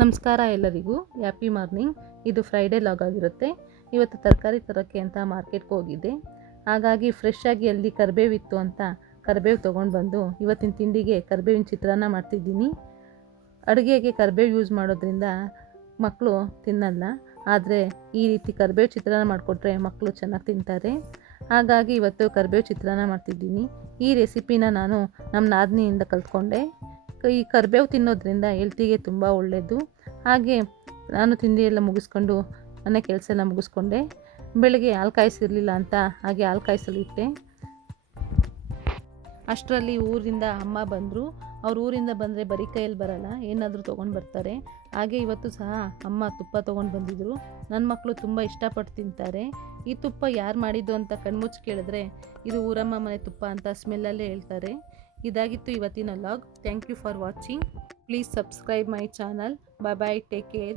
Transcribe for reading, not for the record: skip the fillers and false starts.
ನಮಸ್ಕಾರ ಎಲ್ಲರಿಗೂ, happy morning. ಇದು ಫ್ರೈಡೇ ಲಾಗ್ ಆಗಿರುತ್ತೆ. ಇವತ್ತು ತರಕಾರಿ ತರೋಕ್ಕೆ ಅಂತ ಮಾರ್ಕೆಟ್ಗೆ ಹೋಗಿದ್ದೆ. ಹಾಗಾಗಿ ಫ್ರೆಶ್ ಆಗಿ ಅಲ್ಲಿ ಕರಿಬೇವಿತ್ತು ಅಂತ ಕರಿಬೇವು ತೊಗೊಂಡು ಬಂದು ಇವತ್ತಿನ ತಿಂಡಿಗೆ ಕರಿಬೇವಿನ ಚಿತ್ರಾನ್ನ ಮಾಡ್ತಿದ್ದೀನಿ. ಅಡುಗೆಗೆ ಕರಿಬೇವು ಯೂಸ್ ಮಾಡೋದ್ರಿಂದ ಮಕ್ಕಳು ತಿನ್ನಲ್ಲ, ಆದರೆ ಈ ರೀತಿ ಕರಿಬೇವು ಚಿತ್ರಾನ್ನ ಮಾಡಿಕೊಟ್ರೆ ಮಕ್ಕಳು ಚೆನ್ನಾಗಿ ತಿಂತಾರೆ. ಹಾಗಾಗಿ ಇವತ್ತು ಕರಿಬೇವು ಚಿತ್ರಾನ್ನ ಮಾಡ್ತಿದ್ದೀನಿ. ಈ ರೆಸಿಪಿನ ನಾನು ನಮ್ಮ ನಾದಿನಿಯಿಂದ ಕಲ್ತ್ಕೊಂಡೆ. ಈ ಕರಿಬೇವು ತಿನ್ನೋದ್ರಿಂದ ಹೆಲ್ತಿಗೆ ತುಂಬ ಒಳ್ಳೆಯದು. ಹಾಗೆ ನಾನು ತಿಂಡಿ ಎಲ್ಲ ಮುಗಿಸ್ಕೊಂಡು ಮನೆ ಕೆಲಸ ಎಲ್ಲ ಮುಗಿಸ್ಕೊಂಡೆ. ಬೆಳಗ್ಗೆ ಹಾಲು ಕಾಯಿಸಿರಲಿಲ್ಲ ಅಂತ ಹಾಗೆ ಹಾಲು ಕಾಯಿಸಲು ಇಟ್ಟೆ. ಅಷ್ಟರಲ್ಲಿ ಊರಿಂದ ಅಮ್ಮ ಬಂದರು. ಅವ್ರು ಊರಿಂದ ಬಂದರೆ ಬರೀ ಕೈಯಲ್ಲಿ ಬರಲ್ಲ, ಏನಾದರೂ ತೊಗೊಂಡು ಬರ್ತಾರೆ. ಹಾಗೆ ಇವತ್ತು ಸಹ ಅಮ್ಮ ತುಪ್ಪ ತೊಗೊಂಡು ಬಂದಿದ್ದರು. ನನ್ನ ಮಕ್ಕಳು ತುಂಬ ಇಷ್ಟಪಟ್ಟು ತಿಂತಾರೆ. ಈ ತುಪ್ಪ ಯಾರು ಮಾಡಿದ್ದು ಅಂತ ಕಣ್ಮುಚ್ಚಿ ಕೇಳಿದ್ರೆ ಇದು ಊರಮ್ಮ ಮನೆ ತುಪ್ಪ ಅಂತ ಸ್ಮೆಲ್ಲಲ್ಲೇ ಹೇಳ್ತಾರೆ. ಇದಾಗಿತ್ತು ಇವತ್ತಿನ log. Thank you for watching. Please subscribe my channel. Bye bye, take care.